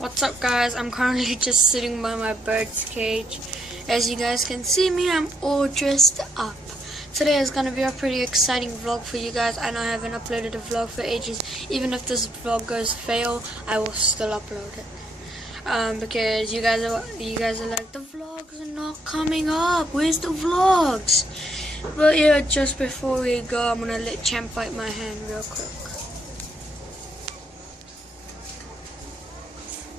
What's up, guys? I'm currently just sitting by my bird's cage. As you guys can see me, I'm all dressed up. Today is going to be a pretty exciting vlog for you guys. I know I haven't uploaded a vlog for ages. Even if this vlog goes fail, I will still upload it. Because you guys are like, the vlogs are not coming up. Where's the vlogs? But yeah, just before we go, I'm going to let Champ bite my hand real quick.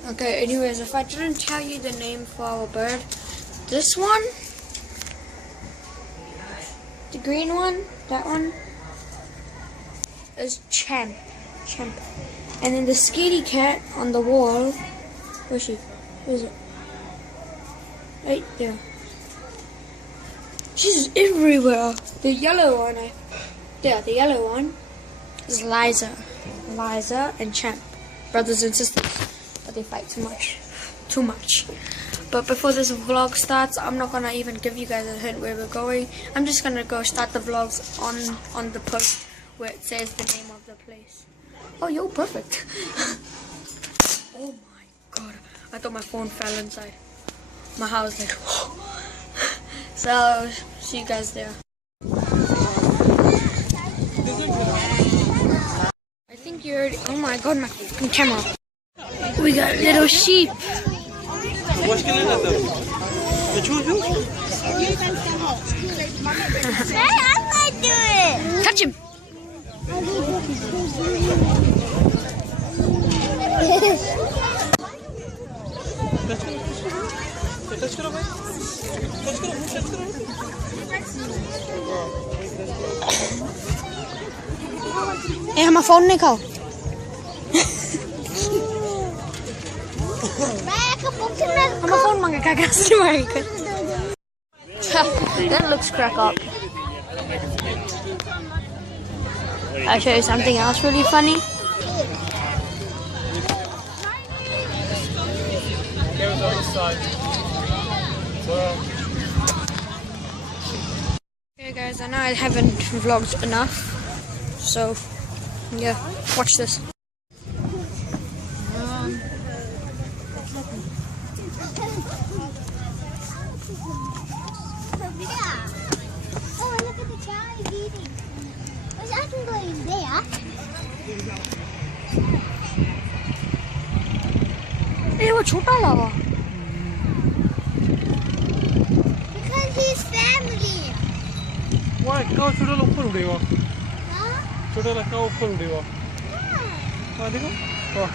Okay, anyways, if I didn't tell you the name for our bird, this one, the green one, that one, is Champ. And then the scaredy cat on the wall, where's she? Where is it? Right there. She's everywhere. The yellow one, the yellow one is Liza. Liza and Champ, brothers and sisters. But they fight too much. But before this vlog starts, I'm not gonna even give you guys a hint where we're going. I'm just gonna go start the vlogs on the post where it says the name of the place. Oh, yo, perfect. Oh my god, I thought my phone fell inside. My house like. So see you guys there. I think you already. Oh my god, my camera. We got little sheep. Hey, I'm gonna do it. Touch him. हमारा phone नहीं खाओ. That looks crack up. I'll show you something else really funny. Okay guys, I know I haven't vlogged enough, so yeah, watch this. Oh, look at the cow eating. Wish I can go in there. ये वो छोटा लगा. Because he's family. Why? Cow छोटा लोग ऊपर उड़ेगा. Huh? छोटा लड़का ऊपर उड़ेगा. हाँ देखो. वाह.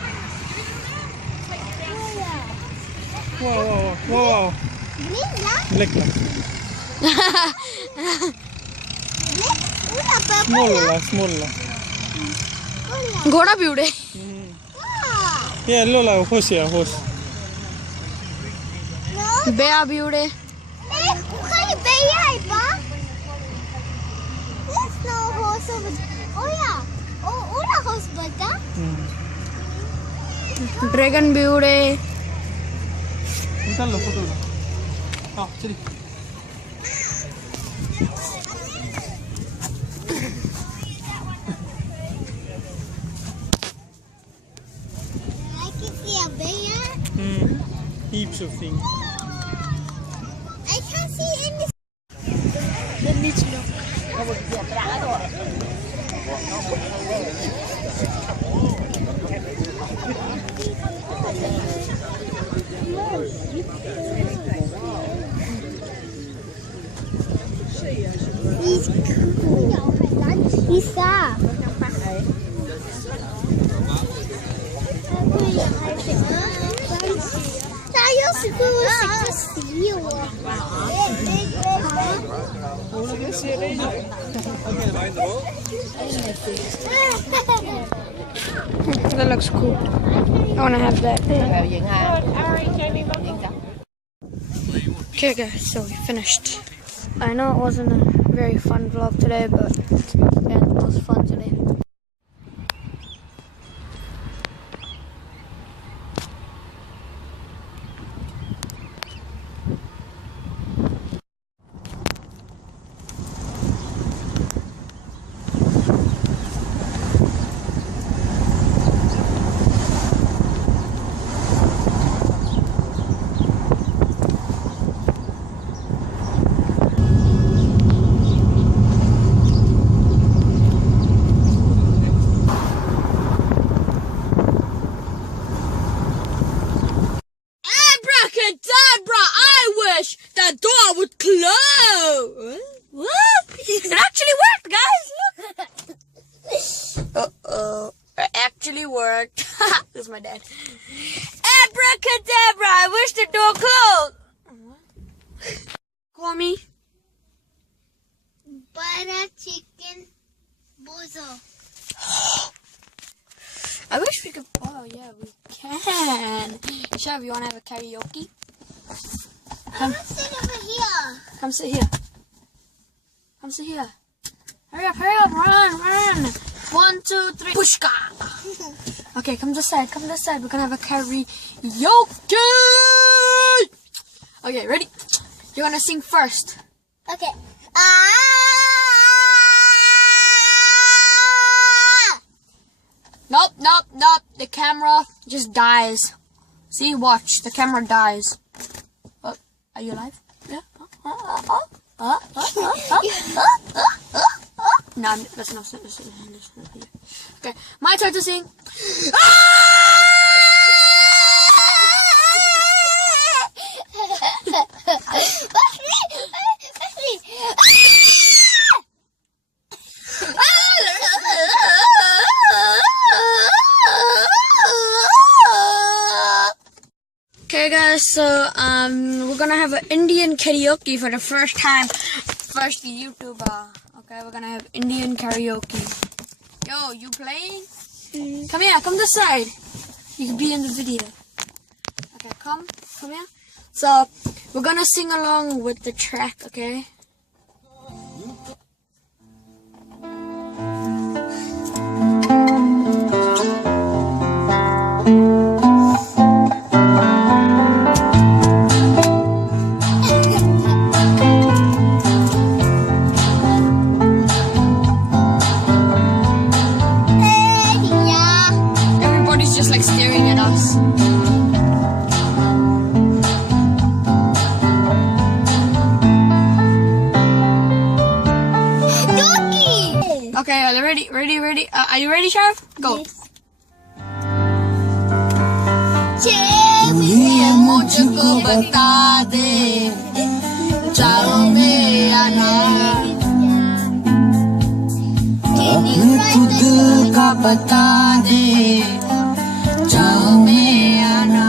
Black. Small ला. घोड़ा भी उड़े. ये yellow ला horse है horse. बेया भी उड़े. ड्रैगन भी उड़े. निकाल लो फोटो लो. हाँ चलिए. Heaps of things. I can't see any. Let me see. He's cool. He's soft. That looks cool. I want to have that. Okay guys, so we finished. I know it wasn't a very fun vlog today, but yeah, it was fun today. Abracadabra! I wish the door closed. Call me. Butter chicken bozo. I wish we could. Oh yeah, we can. Shav, you wanna have a karaoke? Come sit over here. Come sit here. Come sit here. Hurry up, run. 1, 2, 3, pushka. Okay, come this side. We're gonna have a karaoke. Okay, ready? You're gonna sing first. Okay. Nope. The camera just dies. See, watch. The camera dies. Oh, are you alive? Yeah. No, that's not. Okay, my turn to sing. Okay guys, so we're gonna have an Indian karaoke for the first time. First YouTuber. Okay, we're gonna have Indian karaoke. Yo, you playing? Come here, come this side. You can be in the video. Okay, come here. So we're gonna sing along with the track, okay? Just like staring at us. Doggy! Okay, are you ready? Are you ready, Sheriff? Go. ये मुझको बता दे चारों में आना खुद का बता दे चारों में आना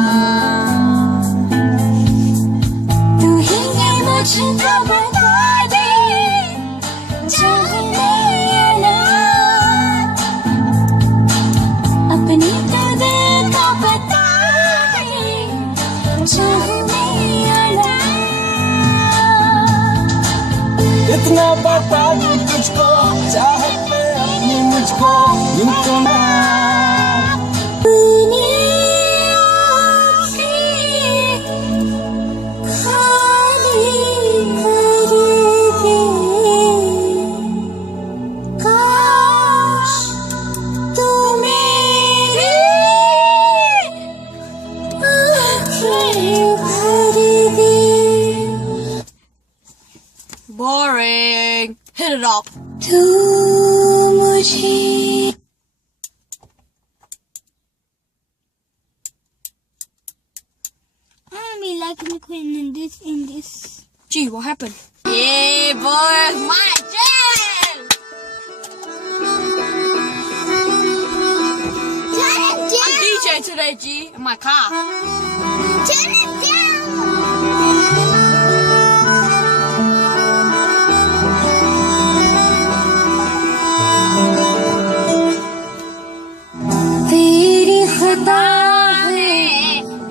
तू ही मुझको बता दे चारों में आना अपनी खुद का बता दे चारों में आना इतना बता दूं तुझको चाहत में अपनी मुझको यूं तो ना Boring. Hit it up. I'm be liking the queen in this. Gee, what happened? Yeah, boy, my jam! Turn it I'm down! DJ today, G, in my car. Turn it down! तेरी खता है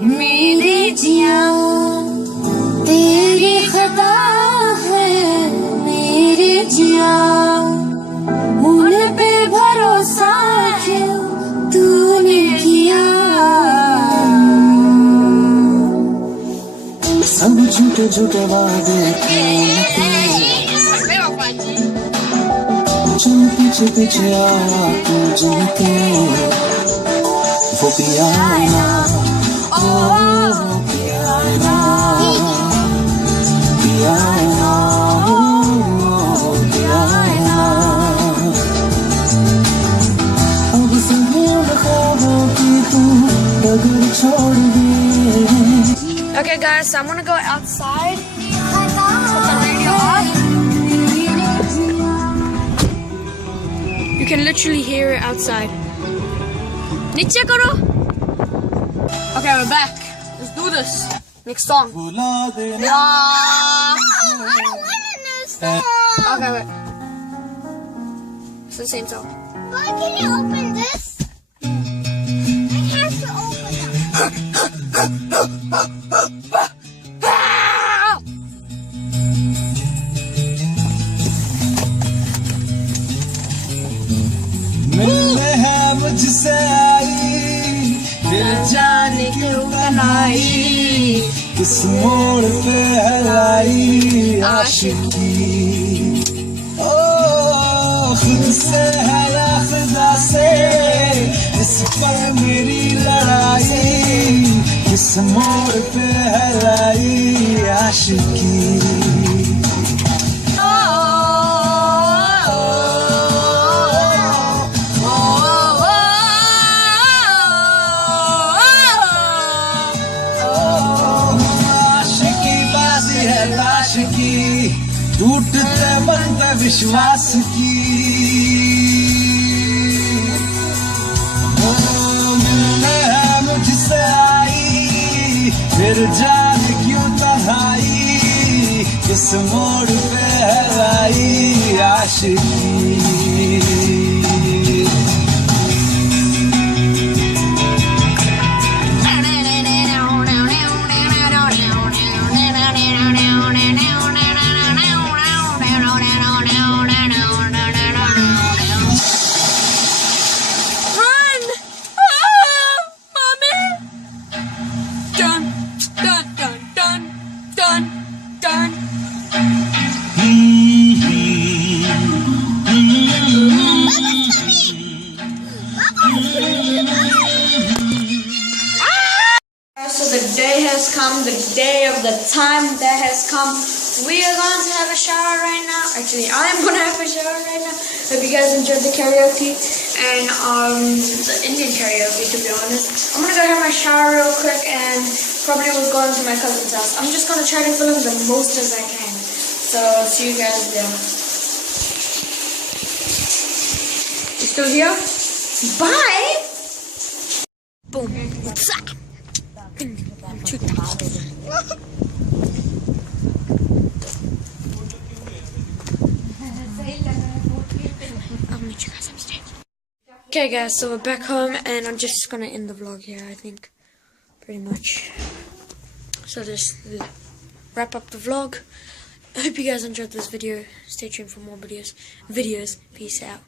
मेरे जिया तेरी खता है मेरे जिया उन पे भरोसा क्यों तूने किया सब झूठे झूठे वादे चल पीछे पीछे आया तू जिनके वो पियाना पियाना पियाना पियाना अब सुने ख्वाबों की तू डगर छोड़ दी Okay guys, so I'm gonna go outside. Put the radio off. You can literally hear it outside. Niche karo. Okay, we're back. Let's do this. Next song. बुला देना Yeah. I don't want a new song. Okay, wait. It's the same song. Why can you open this? I have to open them. मिलने है मुझसे आई फिर जाने क्यों कनाई किस मोड़ पे हलाई आशिकी ओ खुद से है या खुदा से इस पर मेरी लड़ाई किस मोड़ पे हलाई आशिकी की टूटते बनते विश्वास की मिलने है मुझसे आई फिर जान क्यों तन्हाई किस मोड़ पे है लाई आशिकी So the day has come, the day of the time that has come. We are going to have a shower right now. Actually, I am going to have a shower right now. Hope you guys enjoyed the karaoke and the Indian karaoke, to be honest. I'm going to go have my shower real quick and probably will go into my cousin's house. I'm just going to try to film the most as I can. So, see you guys there. You still here? Bye! Boom. I'll meet you guys upstairs. Okay guys, so we're back home and I'm just gonna end the vlog here, I think. Pretty much. So just wrap up the vlog. I hope you guys enjoyed this video. Stay tuned for more videos. Peace out.